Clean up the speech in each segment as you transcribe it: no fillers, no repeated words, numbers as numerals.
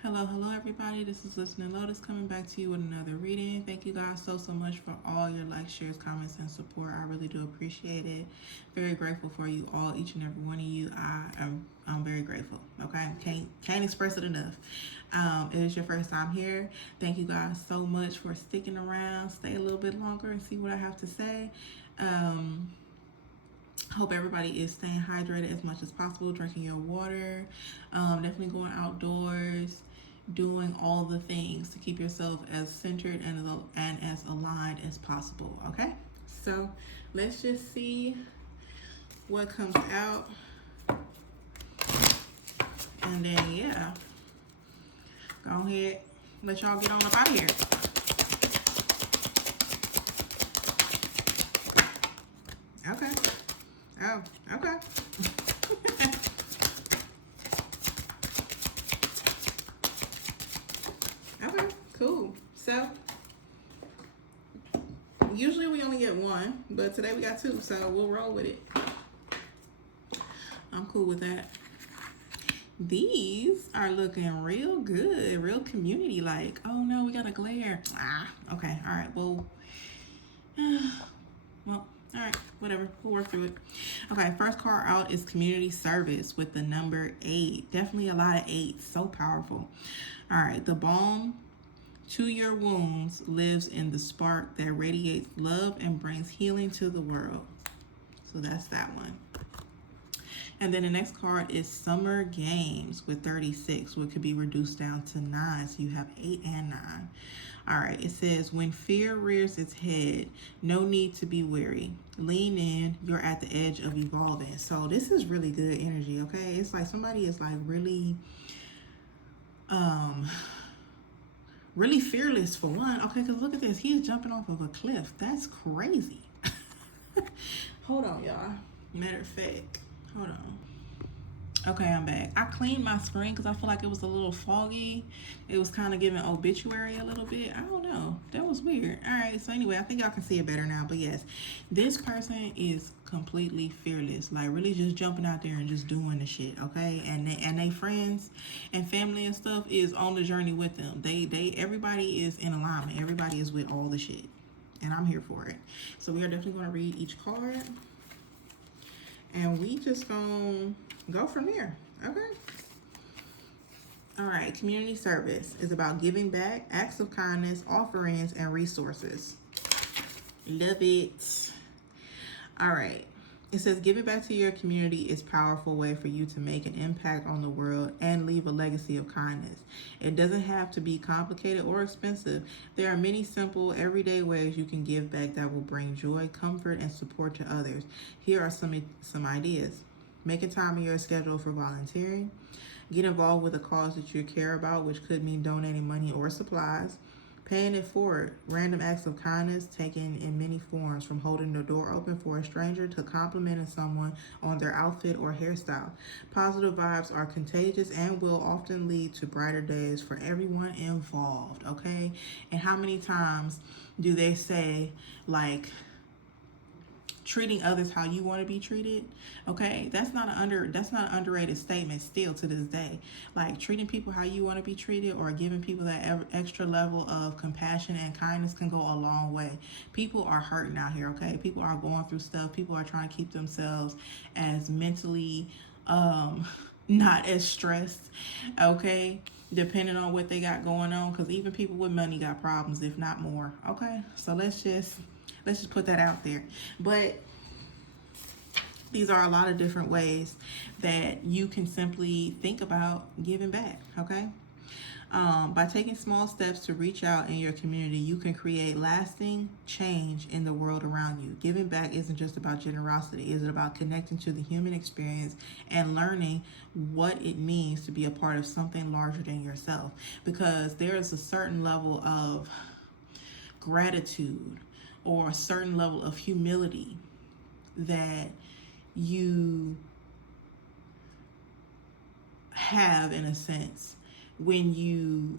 Hello, everybody. This is Listening Lotus coming back to you with another reading. Thank you guys so much for all your likes, shares, comments, and support. I really do appreciate it. Very grateful for you all, each and every one of you. I'm very grateful. Okay, can't express it enough. It is your first time here. Thank you guys so much for sticking around. Stay a little bit longer and see what I have to say. Hope everybody is staying hydrated as much as possible, drinking your water, definitely going outdoors, doing all the things to keep yourself as centered and as aligned as possible. Okay, so let's just see what comes out, and then yeah, go ahead, let y'all get on up out of here. Okay. Oh, okay. Okay, cool. So usually we only get one, but today we got two, so we'll roll with it. I'm cool with that. These are looking real good, real community like. Oh no, we got a glare. Okay, all right. Well, all right, whatever. We'll work through it. Okay, first card out is community service with the number 8. Definitely a lot of 8. So powerful. All right, the balm to your wounds lives in the spark that radiates love and brings healing to the world. So that's that one. And then the next card is Summer Games with 36, which could be reduced down to 9. So you have 8 and 9. All right, it says, when fear rears its head, no need to be weary. Lean in, you're at the edge of evolving. So this is really good energy, okay? It's like somebody is like really fearless for one. Okay, because look at this. He is jumping off of a cliff. That's crazy. Hold on, y'all. Matter of fact, hold on. Okay, I'm back. I cleaned my screen because I feel like it was a little foggy. It was kind of giving obituary a little bit. I don't know. That was weird. All right, so anyway, I think y'all can see it better now. But yes, this person is completely fearless. Like really just jumping out there and just doing the shit, okay? And they friends and family and stuff is on the journey with them. Everybody is in alignment. Everybody is with all the shit. And I'm here for it. So we are definitely going to read each card. And we just gonna go from there. Okay. All right. Community service is about giving back, acts of kindness, offerings, and resources. Love it. All right. It says giving back to your community is a powerful way for you to make an impact on the world and leave a legacy of kindness. It doesn't have to be complicated or expensive. There are many simple, everyday ways you can give back that will bring joy, comfort, and support to others. Here are some ideas. Making time in your schedule for volunteering. Get involved with a cause that you care about, which could mean donating money or supplies. Paying it forward. Random acts of kindness taken in many forms, from holding the door open for a stranger to complimenting someone on their outfit or hairstyle. Positive vibes are contagious and will often lead to brighter days for everyone involved, okay? And how many times do they say, like, treating others how you want to be treated? Okay, that's not an underrated statement still to this day. Like treating people how you want to be treated or giving people that extra level of compassion and kindness can go a long way. People are hurting out here, okay? People are going through stuff. People are trying to keep themselves as mentally not as stressed, okay, depending on what they got going on, because even people with money got problems, if not more. Okay, so let's just put that out there. But these are a lot of different ways that you can simply think about giving back, okay? By taking small steps to reach out in your community, you can create lasting change in the world around you. Giving back isn't just about generosity. It's about connecting to the human experience and learning what it means to be a part of something larger than yourself. Because there is a certain level of gratitude or a certain level of humility that you have, in a sense, when you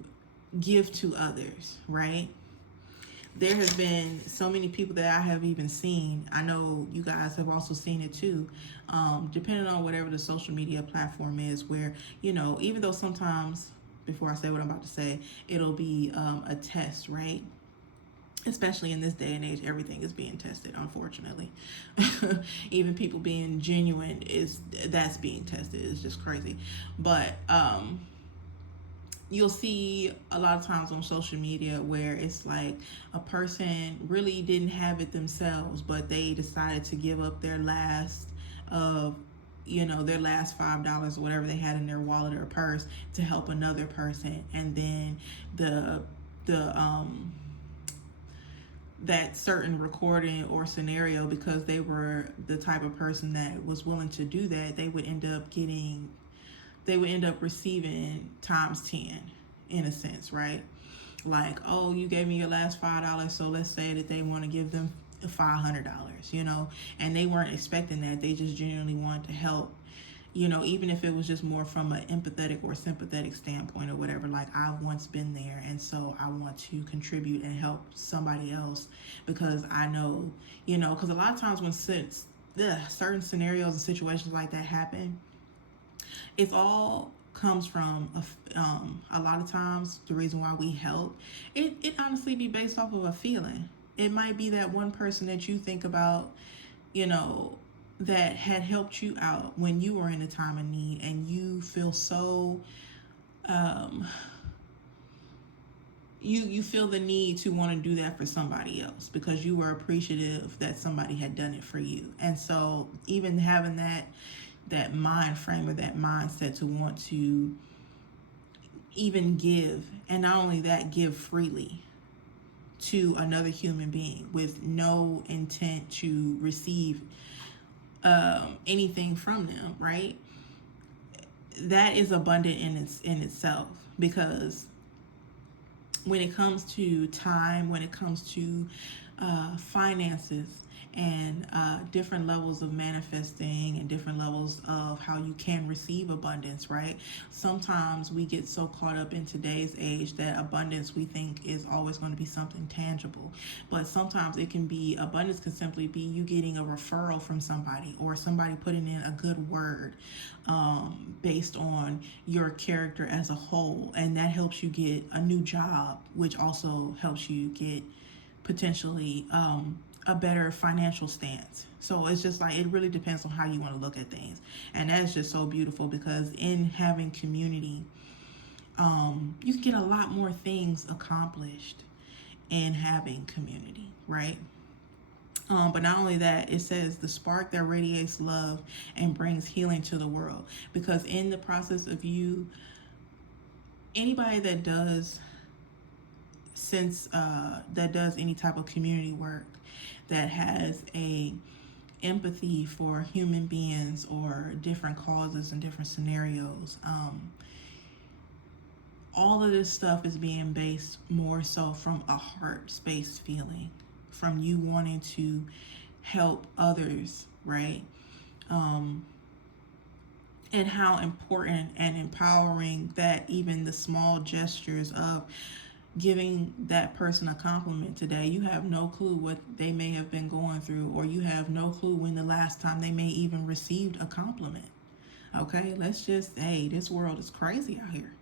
give to others, right? There has been so many people that I have even seen. I know you guys have also seen it too, depending on whatever the social media platform is, where, you know, even though sometimes before I say what I'm about to say, it'll be a test, right? Especially in this day and age, everything is being tested, unfortunately. Even people being genuine, that's being tested. It's just crazy. But you'll see a lot of times on social media where it's like a person really didn't have it themselves, but they decided to give up their last of their last $5 or whatever they had in their wallet or purse to help another person, and then the that certain recording or scenario, because they were the type of person that was willing to do that, they would end up receiving times 10 in a sense, right? Like, oh, you gave me your last $5, so let's say that they want to give them $500, and they weren't expecting that. They just genuinely wanted to help, even if it was just more from an empathetic or sympathetic standpoint or whatever. Like, I've once been there, and so I want to contribute and help somebody else, because I know, because a lot of times when certain scenarios and situations like that happen, it all comes from a lot of times the reason why we help, it honestly be based off of a feeling. It might be that one person that you think about, that had helped you out when you were in a time of need, and you feel so you feel the need to want to do that for somebody else because you were appreciative that somebody had done it for you. And so even having that mind frame or that mindset to want to even give, and not only that, give freely to another human being with no intent to receive anything from them, right? That is abundant in itself, because when it comes to time, when it comes to finances, and different levels of manifesting and different levels of how you can receive abundance, right? Sometimes we get so caught up in today's age that abundance we think is always going to be something tangible. But sometimes abundance can simply be you getting a referral from somebody, or somebody putting in a good word based on your character as a whole. And that helps you get a new job, which also helps you get potentially a better financial stance. So it's just like, it really depends on how you want to look at things. And that's just so beautiful, because in having community, you can get a lot more things accomplished in having community, right? But not only that, it says the spark that radiates love and brings healing to the world. Because in the process of anybody that does any type of community work, that has a empathy for human beings or different causes and different scenarios, all of this stuff is being based more so from a heart space feeling, from you wanting to help others, right? And how important and empowering that even the small gestures of giving that person a compliment today. You have no clue what they may have been going through, or you have no clue when the last time they may even received a compliment. Okay, this world is crazy out here.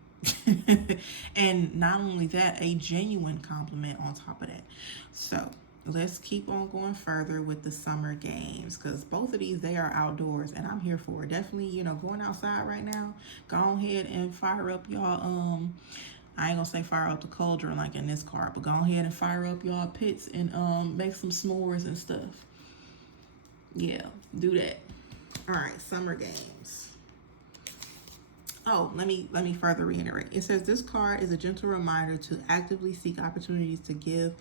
And not only that, a genuine compliment on top of that. So let's keep on going further with the summer games, because both of these, they are outdoors, and I'm here for it. Definitely, going outside right now, go ahead and fire up y'all I ain't gonna say fire up the cauldron like in this card, but go ahead and fire up y'all pits and make some s'mores and stuff. Yeah, do that. All right, summer games. Oh, let me further reiterate. It says this card is a gentle reminder to actively seek opportunities to give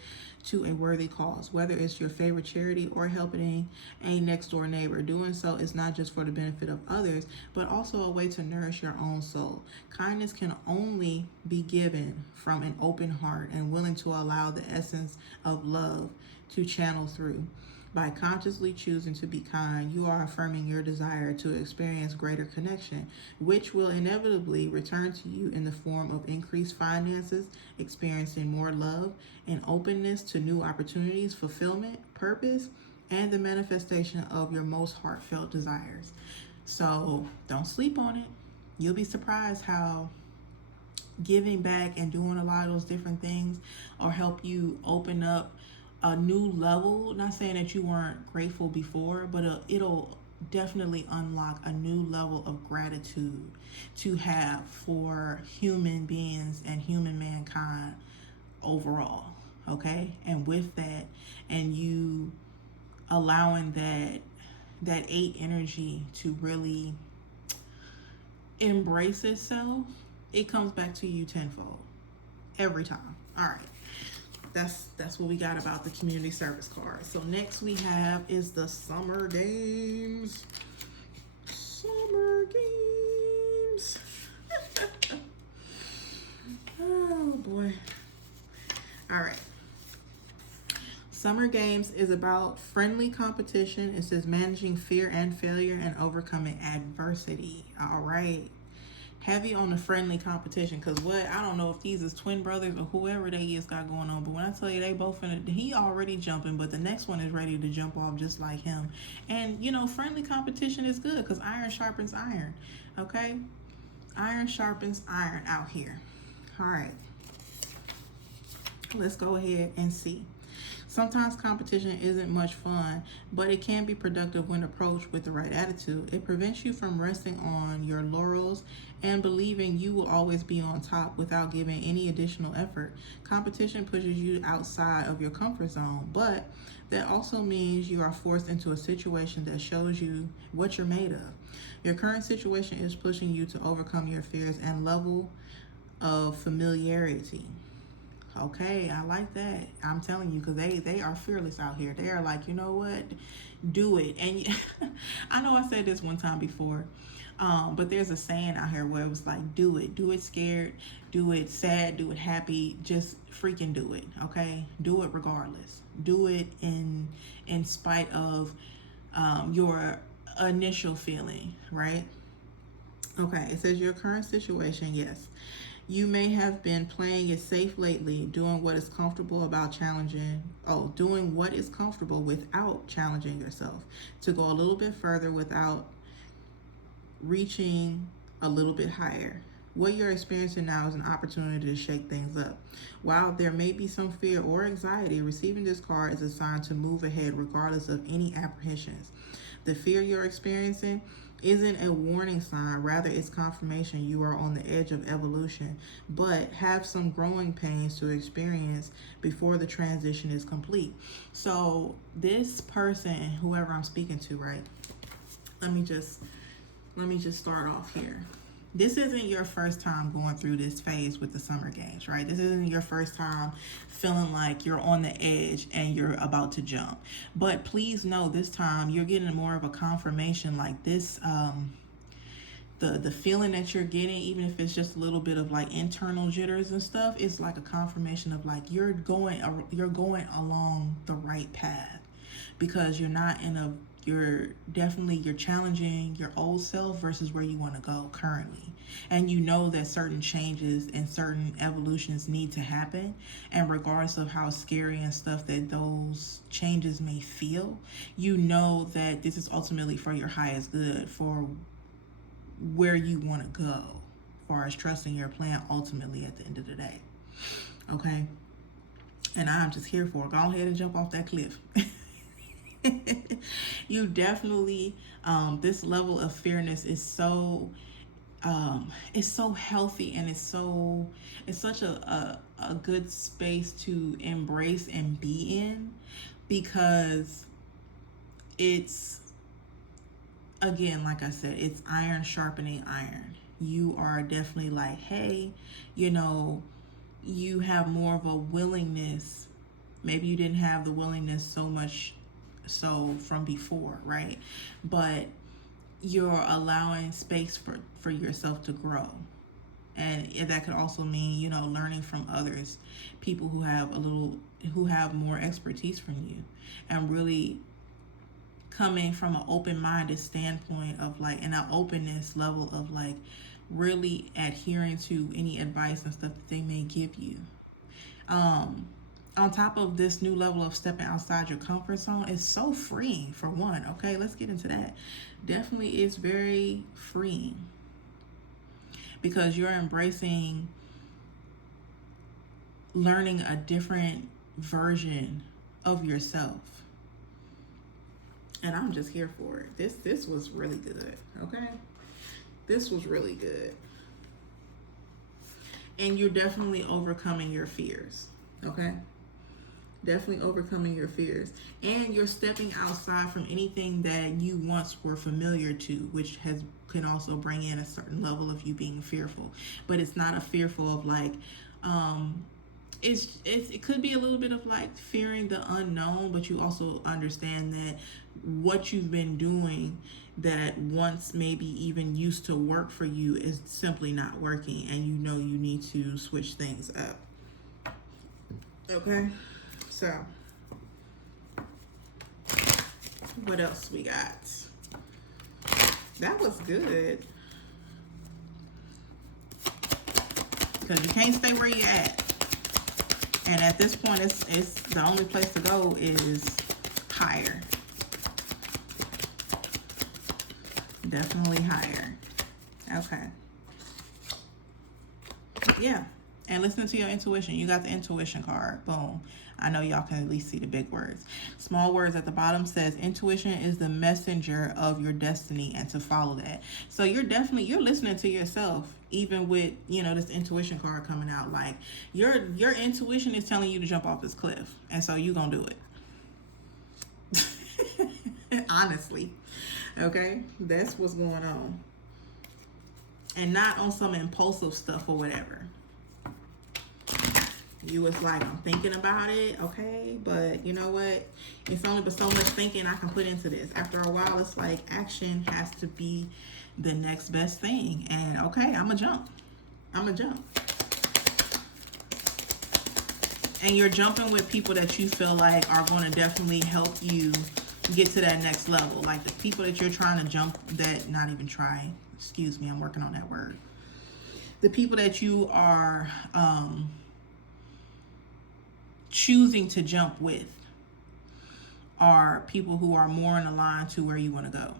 to a worthy cause, whether it's your favorite charity or helping a next door neighbor. Doing so is not just for the benefit of others, but also a way to nourish your own soul. Kindness can only be given from an open heart and willing to allow the essence of love to channel through. By consciously choosing to be kind, you are affirming your desire to experience greater connection, which will inevitably return to you in the form of increased finances, experiencing more love, and openness to new opportunities, fulfillment, purpose, and the manifestation of your most heartfelt desires. So don't sleep on it. You'll be surprised how giving back and doing a lot of those different things or help you open up a new level. Not saying that you weren't grateful before, but it'll definitely unlock a new level of gratitude to have for human beings and human mankind overall. Okay, and with that, and you allowing that eight energy to really embrace itself, it comes back to you tenfold every time. All right, that's what we got about the community service card. So next we have is the summer games. Summer games. Oh boy. All right. Summer Games is about friendly competition. It says managing fear and failure and overcoming adversity. All right. Heavy on the friendly competition, because what, I don't know if these is twin brothers or whoever they is got going on, but when I tell you they both in it, he already jumping, but the next one is ready to jump off just like him. And you know, friendly competition is good because iron sharpens iron. Okay, iron sharpens iron out here. All right, let's go ahead and see. Sometimes competition isn't much fun, but it can be productive when approached with the right attitude. It prevents you from resting on your laurels and believing you will always be on top without giving any additional effort. Competition pushes you outside of your comfort zone, but that also means you are forced into a situation that shows you what you're made of. Your current situation is pushing you to overcome your fears and level of familiarity. Okay, I like that. I'm telling you, because they are fearless out here. They are like, you know what? Do it. And I know I said this one time before, but there's a saying out here where it was like, do it. Do it scared, do it sad, do it happy. Just freaking do it, okay? Do it regardless. Do it in spite of your initial feeling, right? Okay, it says your current situation, yes. You may have been playing it safe lately, doing what is comfortable without challenging yourself. To go a little bit further without reaching a little bit higher. What you're experiencing now is an opportunity to shake things up. While there may be some fear or anxiety, receiving this card is a sign to move ahead regardless of any apprehensions. The fear you're experiencing isn't a warning sign, rather it's confirmation you are on the edge of evolution, but have some growing pains to experience before the transition is complete. So this person, whoever I'm speaking to, right? Let me just start off here. This isn't your first time going through this phase with the summer games, right? This isn't your first time feeling like you're on the edge and you're about to jump. But please know this time you're getting more of a confirmation like this. The feeling that you're getting, even if it's just a little bit of like internal jitters and stuff, it's like a confirmation of like you're going along the right path, because you're not in a you're challenging your old self versus where you want to go currently. And you know that certain changes and certain evolutions need to happen. And regardless of how scary and stuff that those changes may feel, you know that this is ultimately for your highest good, for where you want to go, as far as trusting your plan ultimately at the end of the day. Okay? And I'm just here for it. Go ahead and jump off that cliff. You definitely, this level of fairness is so healthy, and it's such a good space to embrace and be in, because it's, again, like I said, it's iron sharpening iron. You are definitely like, hey, you have more of a willingness. Maybe you didn't have the willingness so much so from before, right? But you're allowing space for yourself to grow. And that could also mean, learning from others, people who have more expertise from you, and really coming from an open-minded standpoint of like, and an openness level of like really adhering to any advice and stuff that they may give you. On top of this new level of stepping outside your comfort zone, is so freeing, for one. Okay, let's get into that. Definitely is very freeing, because you're embracing learning a different version of yourself. And I'm just here for it. This was really good, okay? This was really good. And you're definitely overcoming your fears, okay? Definitely overcoming your fears. And you're stepping outside from anything that you once were familiar to, which can also bring in a certain level of you being fearful. But it's not a fearful of like, it could be a little bit of like fearing the unknown, but you also understand that what you've been doing that once maybe even used to work for you is simply not working, and you know you need to switch things up. Okay, so what else we got? That was good, because you can't stay where you're at. And at this point, it's the only place to go is higher. Definitely higher. Okay. Yeah. And listening to your intuition. You got the intuition card. Boom. I know y'all can at least see the big words. Small words at the bottom says intuition is the messenger of your destiny, and to follow that. So you're listening to yourself, even with, this intuition card coming out. Like your intuition is telling you to jump off this cliff, and so you gonna do it. Honestly. Okay? That's what's going on. And not on some impulsive stuff or whatever. You was like, I'm thinking about it, okay? But you know what? It's only but so much thinking I can put into this. After a while, it's like action has to be the next best thing. And okay, I'm a jump. And you're jumping with people that you feel like are going to definitely help you get to that next level. Like the people that you're trying to jump, that not even try. Excuse me, I'm working on that word. The people that you are choosing to jump with are people who are more in line to where you want to go.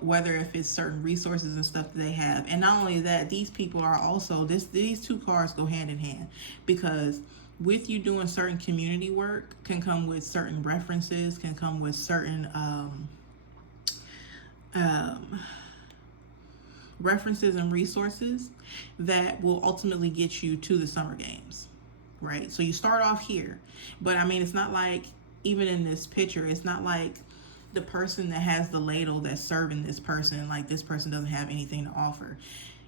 Whether if it's certain resources and stuff that they have. And not only that, these people are also, these two cards go hand in hand, because with you doing certain community work can come with certain references, can come with certain references and resources that will ultimately get you to the Summer Games, right? So you start off here, but I mean, it's not like, even in this picture, it's not like the person that has the ladle that's serving this person, like this person doesn't have anything to offer.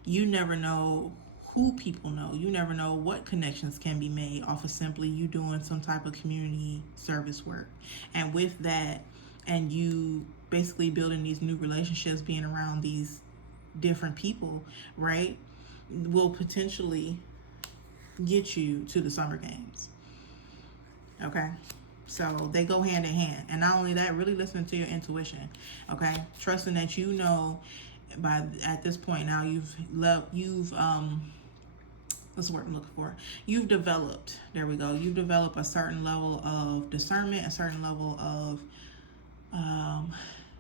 You never know who people know. You never know what connections can be made off of simply you doing some type of community service work. And with that, and you basically building these new relationships, being around these different people, right, will potentially get you to the Summer Games. Okay? So they go hand in hand. And not only that, really listening to your intuition. Okay? Trusting that at this point now you've what's the word I'm looking for? You've developed, there we go. You've developed a certain level of discernment, a certain level of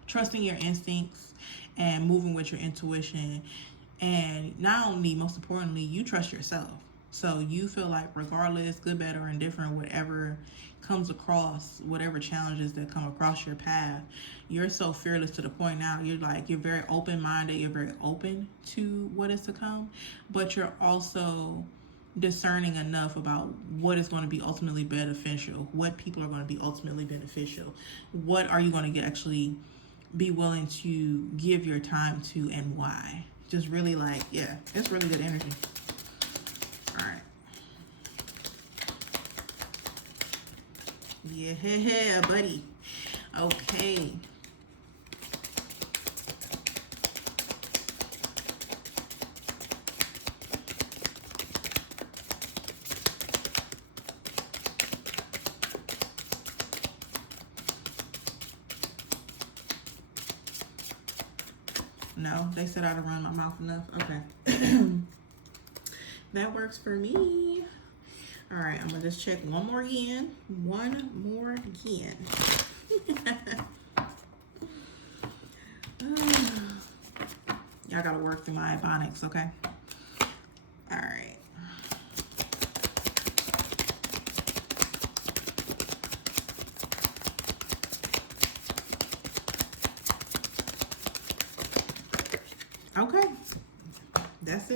trusting your instincts and moving with your intuition. And not only, most importantly, you trust yourself. So you feel like regardless, good, bad, or indifferent, whatever comes across, whatever challenges that come across your path, you're so fearless to the point now, you're very open-minded, you're very open to what is to come, but you're also discerning enough about what is going to be ultimately beneficial, what people are going to be ultimately beneficial, what are you going to actually be willing to give your time to, and why. Just really it's really good energy. All right. Yeah, buddy. Okay. No, they said I don't run my mouth enough. Okay. That works for me. All right, I'm going to just check one more again. Y'all got to work through my Ebonics, okay? All right.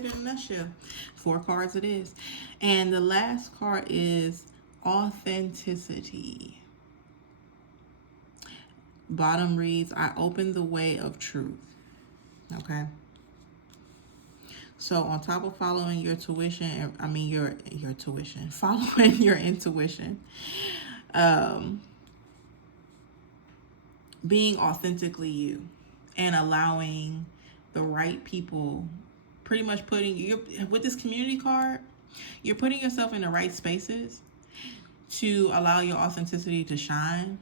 it in a nutshell. 4 cards it is. And the last card is authenticity. Bottom reads, I open the way of truth. Okay. So on top of following your tuition, your tuition, following your intuition, being authentically you and allowing the right people, pretty much putting you, with this community card, you're putting yourself in the right spaces to allow your authenticity to shine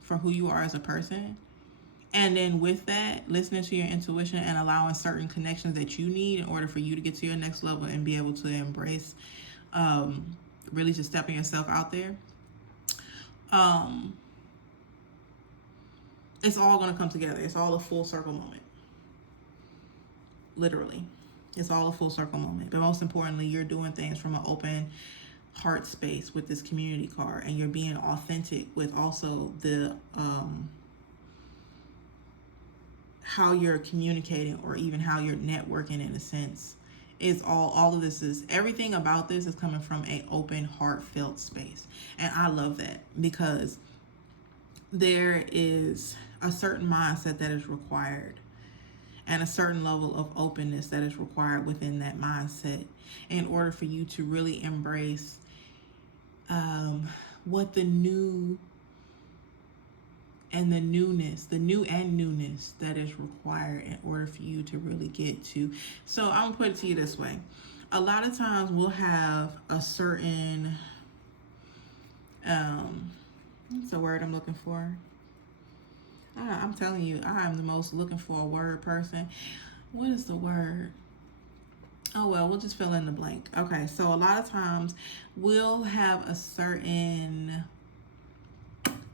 for who you are as a person. And then with that, listening to your intuition and allowing certain connections that you need in order for you to get to your next level and be able to embrace, really just stepping yourself out there. It's all going to come together. It's all a full circle moment. Literally. It's all a full circle moment. But most importantly, you're doing things from an open heart space with this community card. And you're being authentic with also the how you're communicating or even how you're networking in a sense. Is all of this is, everything about this is coming from an open, heartfelt space. And I love that because there is a certain mindset that is required and a certain level of openness that is required within that mindset in order for you to really embrace what the new and the newness, the new and newness that is required in order for you to really get to. So I'm gonna put it to you this way. A lot of times we'll have a certain, what's the word I'm looking for? I'm telling you, I am the most looking for a word person. What is the word? Oh, well, we'll just fill in the blank. Okay, so a lot of times we'll have a certain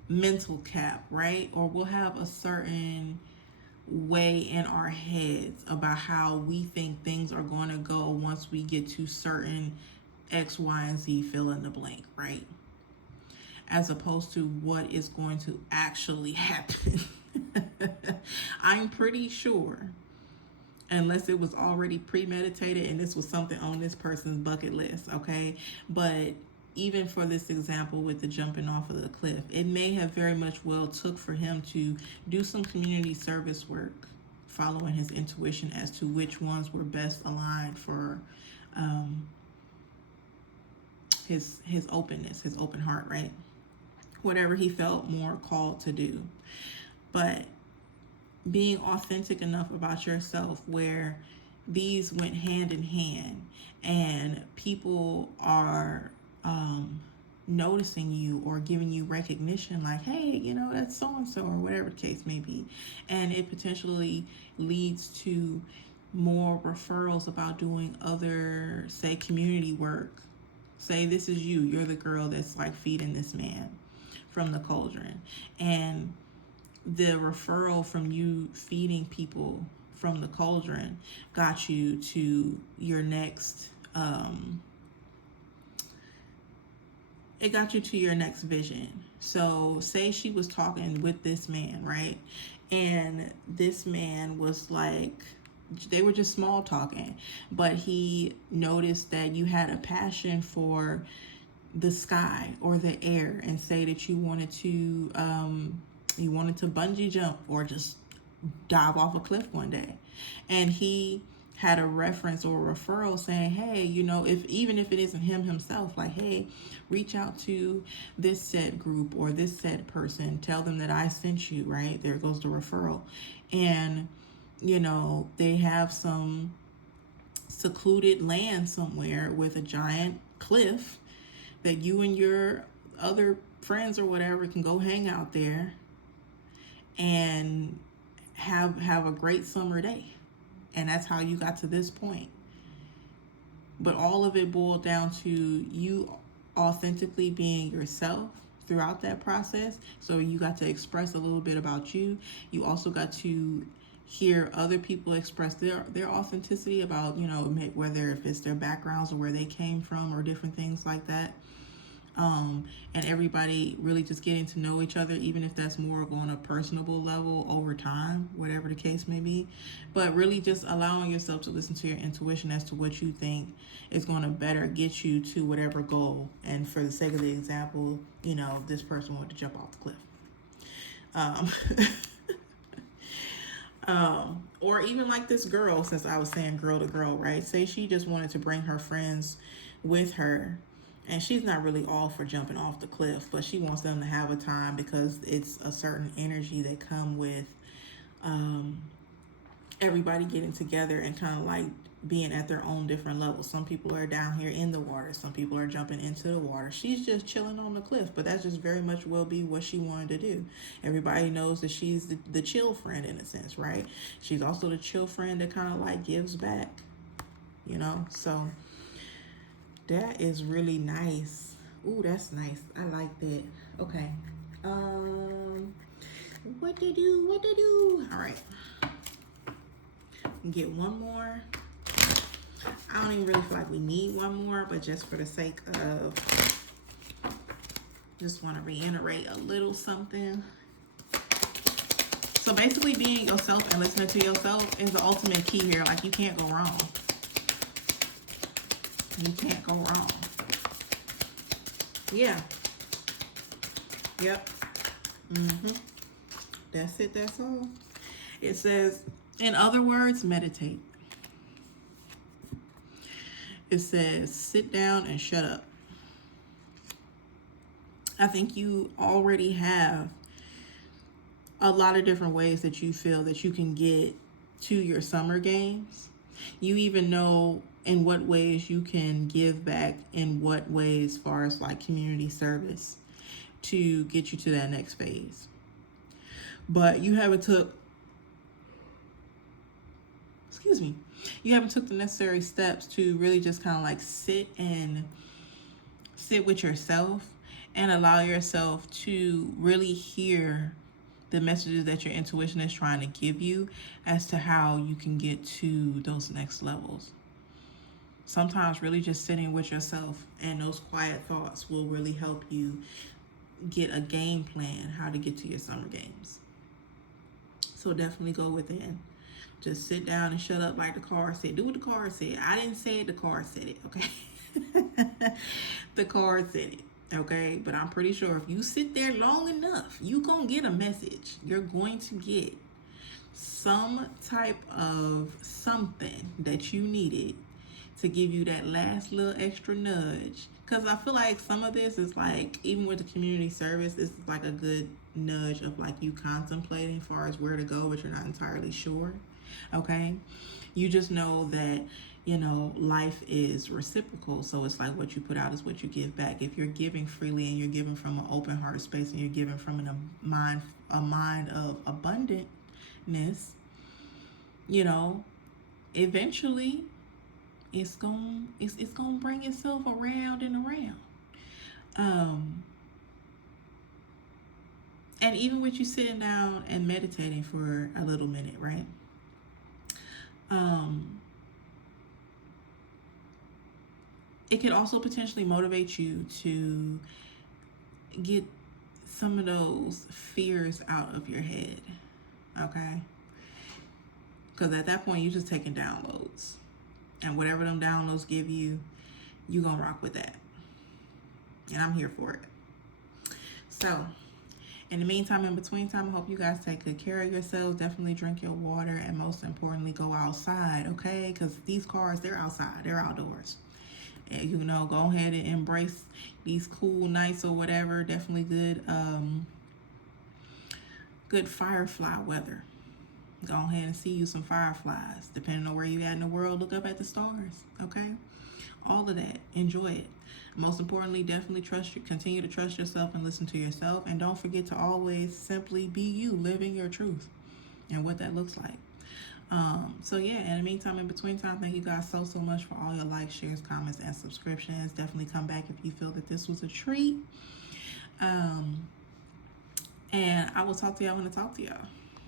mental cap, right? Or we'll have a certain way in our heads about how we think things are going to go once we get to certain X, Y, and Z, fill in the blank, right? As opposed to what is going to actually happen. I'm pretty sure, unless it was already premeditated and this was something on this person's bucket list, okay? But even for this example with the jumping off of the cliff, it may have very much well took for him to do some community service work, following his intuition as to which ones were best aligned for his openness, his open heart, right? Whatever he felt more called to do. But being authentic enough about yourself where these went hand in hand and people are noticing you or giving you recognition like, hey, you know, that's so-and-so, or whatever the case may be. And it potentially leads to more referrals about doing other, say, community work. Say this is you're the girl that's like feeding this man from the cauldron, and the referral from you feeding people from the cauldron got you to your next it got you to your next vision. So say she was talking with this man, right? And this man was like, they were just small talking, but he noticed that you had a passion for the sky or the air, and say that you wanted to bungee jump or just dive off a cliff one day. And he had a reference or a referral saying, hey, you know, even if it isn't him himself, like, hey, reach out to this said group or this said person, tell them that I sent you, right? There goes the referral. And, you know, they have some secluded land somewhere with a giant cliff that you and your other friends or whatever can go hang out there and have a great summer day. And that's how you got to this point. But all of it boiled down to you authentically being yourself throughout that process. So you got to express a little bit about you. You also got to hear other people express their authenticity about, you know, whether if it's their backgrounds or where they came from or different things like that. And everybody really just getting to know each other, even if that's more on a personable level over time, whatever the case may be. But really just allowing yourself to listen to your intuition as to what you think is going to better get you to whatever goal. And for the sake of the example, you know, this person wanted to jump off the cliff. Or even like this girl, since I was saying girl to girl, right? Say she just wanted to bring her friends with her, and she's not really all for jumping off the cliff, but she wants them to have a time because it's a certain energy that come with everybody getting together and kind of like being at their own different levels. Some people are down here in the water, some people are jumping into the water. She's just chilling on the cliff, but that's just very much will be what she wanted to do. Everybody knows that she's the chill friend in a sense, right? She's also the chill friend that kind of like gives back, you know? So that is really nice. Ooh, that's nice. I like that. Okay. What to do? All right. Get one more. I don't even really feel like we need one more, but just for the sake of, just want to reiterate a little something. So basically being yourself and listening to yourself is the ultimate key here. Like, you can't go wrong. You can't go wrong. Yeah. Yep. That's it. That's all. It says, in other words, meditate. It says, sit down and shut up. I think you already have a lot of different ways that you feel that you can get to your summer games. You even know in what ways you can give back, in what ways, as far as like community service, to get you to that next phase. But you haven't took the necessary steps to really just kind of like sit with yourself and allow yourself to really hear the messages that your intuition is trying to give you as to how you can get to those next levels. Sometimes really just sitting with yourself and those quiet thoughts will really help you get a game plan how to get to your summer games. So definitely go within. Just sit down and shut up like the card said. Do what the card said. I didn't say it, the card said it, okay? The card said it, okay? But I'm pretty sure if you sit there long enough, you gonna get a message. You're going to get some type of something that you needed to give you that last little extra nudge. Because I feel like some of this is like, even with the community service, it's like a good nudge of like you contemplating as far as where to go, but you're not entirely sure. Okay, you just know that, you know, life is reciprocal. So it's like what you put out is what you give back. If you're giving freely and you're giving from an open heart space and you're giving from a mind of abundantness, you know, eventually it's gonna bring itself around and around. And even with you sitting down and meditating for a little minute, right? It could also potentially motivate you to get some of those fears out of your head, okay? Because at that point, you're just taking downloads. And whatever them downloads give you, you're going to rock with that. And I'm here for it. So, in the meantime, in between time, I hope you guys take good care of yourselves. Definitely drink your water. And most importantly, go outside, okay? Because these cars, they're outside. They're outdoors. And, you know, go ahead and embrace these cool nights or whatever. Definitely good firefly weather. Go ahead and see you some fireflies. Depending on where you at in the world, look up at the stars, okay? All of that. Enjoy it. Most importantly, definitely continue to trust yourself and listen to yourself. And don't forget to always simply be you, living your truth and what that looks like. So yeah, in the meantime, in between time, thank you guys so much for all your likes, shares, comments, and subscriptions. Definitely come back if you feel that this was a treat. And I will talk to y'all when I talk to y'all.